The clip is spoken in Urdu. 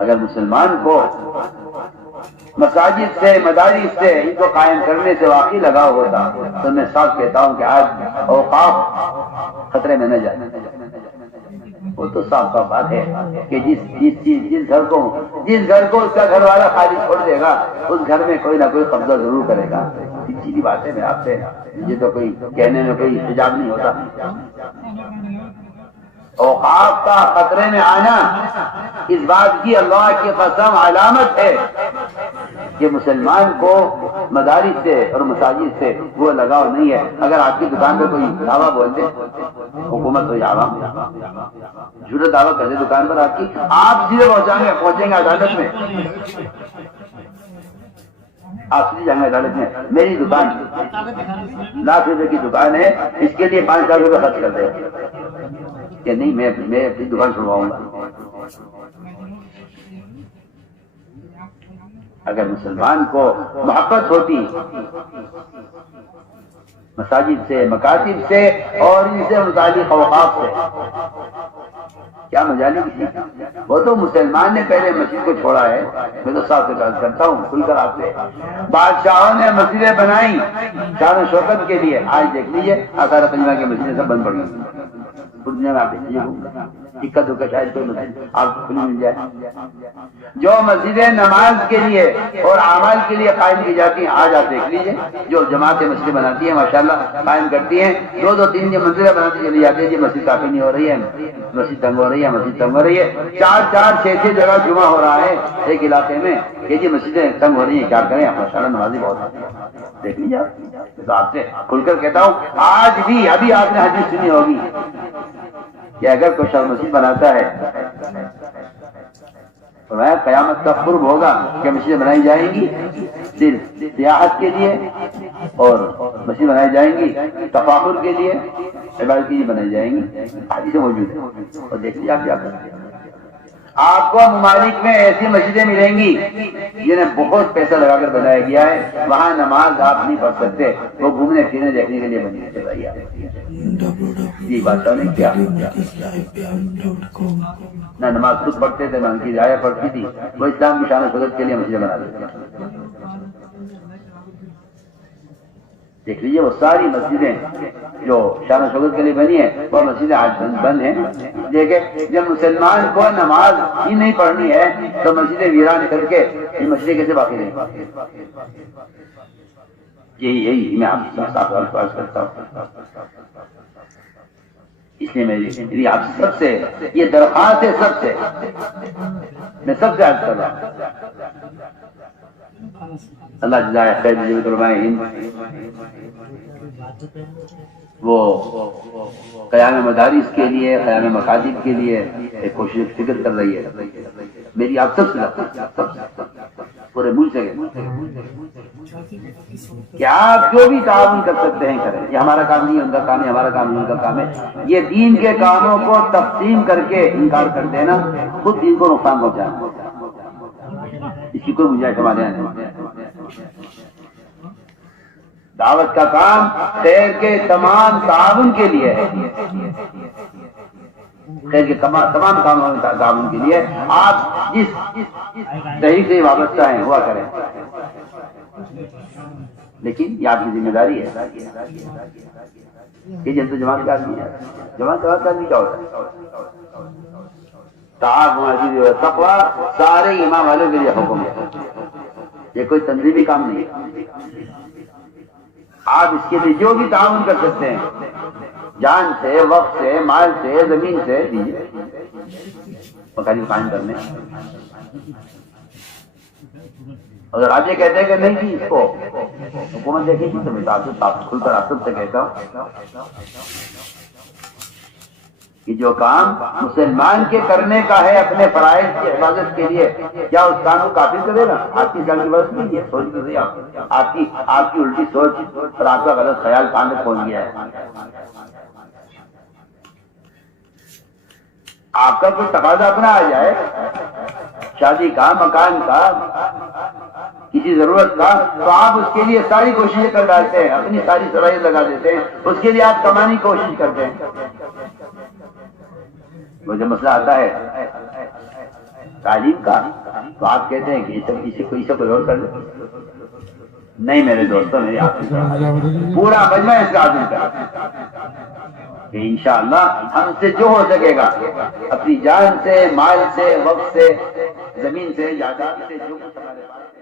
اگر مسلمان کو مساجد سے مدارس سے ان کو قائم کرنے سے واقعی لگاؤ ہوتا تو میں صاف کہتا ہوں کہ آج اوقاف خطرے میں نہ جائے. وہ تو صاف صاف بات ہے کہ جس گھر کو اس کا گھر والا خالی چھوڑ دے گا اس گھر میں کوئی نہ کوئی قبضہ ضرور کرے گا. سیدھی بات ہے. میں آپ سے یہ تو کوئی کہنے میں کوئی حجاب نہیں ہوتا. اوقاف کا خطرے میں آنا اس بات کی اللہ کی قسم علامت ہے کہ مسلمان کو مدارس سے اور مساجد سے وہ لگاؤ نہیں ہے. اگر آپ کی دکان پہ کوئی دعویٰ بول دے, حکومت ہو یا عوام جھوٹا دعویٰ کر دے دکان پر آپ کی, آپ سیدھے پہنچیں گے عدالت میں. آپ سیدھے جائیں گے عدالت میں. میری دکان ₹1,00,000 کی دکان ہے, اس کے لیے ₹5,00,000 خرچ کر دے کہ نہیں میں اپنی دکان چھڑواؤں گا. اگر مسلمان کو محبت ہوتی مساجد سے, مکاتب سے اور ان سے متعلق اوقاف سے, کیا مجالی کسی. وہ تو مسلمان نے پہلے مسجد کو چھوڑا ہے. میں تو صاف سے بات کرتا ہوں کھل کر آپ سے. بادشاہوں نے مسجدیں بنائی شان و شوکت کے لیے. آج دیکھ لیجیے آثار قدیمہ کی مسجدیں سب بند پڑ گئی. دنیا میں آپ دیکھیے اکا دکا شاید کوئی مسجد آپ کو کھلی مل جائے. جو مسجدیں نماز کے لیے اور اعمال کے لیے قائم کی جاتی ہیں, آج آپ دیکھ لیجیے جو جماعتیں مسجد بناتی ہیں ماشاءاللہ قائم کرتی ہیں, 2-2-3 منزلیں بناتی چلی جاتی ہے. یہ مسجد کافی نہیں ہو رہی ہے, مسجد تنگ ہو رہی ہے, مسجد تنگ ہو رہی ہے. 4-4-6 جگہ جمعہ ہو رہا ہے ایک علاقے میں کہ جی مسجدیں تنگ ہو رہی ہیں, کیا کریں. ماشاءاللہ نمازی بہت آتی ہے, دیکھ لیجیے. تو آپ سے کھل کر کہتا ہوں, آج بھی ابھی آپ نے حدیث سنی ہوگی کہ اگر کوئی شخص مسجد بناتا ہے تو قیامت کا قرب ہوگا کہ مسجدیں بنائی جائیں گی صرف سیاحت کے لیے, اور مسجد بنائی جائیں گی تفاخر کے لیے, عبادت کے لیے بنائی جائیں گی. حدیث موجود ہے اور دیکھ لیجیے آپ کیا کرتے ہیں. آپ کو ممالک میں ایسی مسجدیں ملیں گی جنہیں بہت پیسہ لگا کر بنایا گیا ہے, وہاں نماز آپ نہیں پڑھ سکتے, وہ گھومنے پھرنے دیکھنے کے لیے بنی ہے. یہ بات نے کیا نہ نماز خود پڑھتے تھے نہ ان کی رعایا پڑھتی تھی, وہ اسلام کی شان و شوکت کے لیے مسجدیں بنا دیتے. دیکھ لیجیے وہ ساری مسجدیں جو شان و شوکت کے لیے بنی ہیں وہ مسجدیں آج بند ہیں. دیکھیں جب مسلمان کو نماز ہی نہیں پڑھنی ہے تو مسجدیں ویران کر کے یہ مسجدیں کیسے باقی رہیں. یہی میں آپ سے عرض کرتا ہوں. اس لیے میری آپ سب سے یہ درخواست ہے, سب سے میں سب سے عرض کر رہا ہوں, اللہ جزائے خیر جزیل علماء ہند وہ قیام مدارس کے لیے, قیام مکاتب کے لیے ایک کوشش فکر کر رہی ہے. میری آپ سب سے پورے ملک سے کہ آپ جو بھی تعاون کر سکتے ہیں کریں. یہ ہمارا کام نہیں ہے, ان کا کام ہے. ہمارا کام نہیں, ان کا کام ہے. یہ دین کے کاموں کو تقسیم کر کے انکار کر دینا خود دین کو نقصان پہنچانا, اس کی کوئی گنجائش ہمارے یہاں نہیں. دعوت کا کام خیر کے تمام تعاون کے لیے ہے, خیر کے تمام کاموں میں تعاون کے لیے. آپ جس تحریک سے وابستہ ہیں ہوا کریں, لیکن یہ آپ کی ذمہ داری ہے کہ جب تو جماعت کا آدمی ہے, جماعت کا آدمی کیا ہوتا ہے. تعاون تقویٰ سارے ایمان والوں کے لیے حکم ہے, یہ کوئی تنظیمی کام نہیں ہے. آپ اس کے لیے جو بھی تعاون کر سکتے ہیں جان سے, وقت سے, مال سے, زمین سے دیجیے مکانی قائم کرنے. اگر آپ یہ کہتے ہیں کہ نہیں جی اس کو حکومت دیکھے گی تو میں آپ کھل کر آپ سب سے کہتا ہوں کہ جو کام مسلمان کے کرنے کا ہے اپنے فرائض کی حفاظت کے لیے, کیا اس کام کو کافر کرے گا؟ آپ کی جان کی بات نہیں ہے, سوچ کے آپ کی الٹی سوچ اور آپ کا غلط خیال کہاں تک پہنچ گیا ہے. آپ کا کوئی تقاضا اپنا آ جائے شادی کا, مکان کا, کسی ضرورت کا, تو آپ اس کے لیے ساری کوششیں کر ڈالتے ہیں, اپنی ساری صلاحیت لگا دیتے ہیں, اس کے لیے آپ کمانے کی کوشش کرتے ہیں. وہ جب مسئلہ آتا ہے تعلیم کا تو آپ کہتے ہیں کہ اسے کوئی اور کر لے. نہیں میرے دوستوں، میری آپ پورا مجمع اس کا عزم کرے کہ انشاءاللہ ہم سے جو ہو سکے گا اپنی جان سے، مال سے، وقت سے، زمین سے، جائیداد سے، جو کچھ ہمارے پاس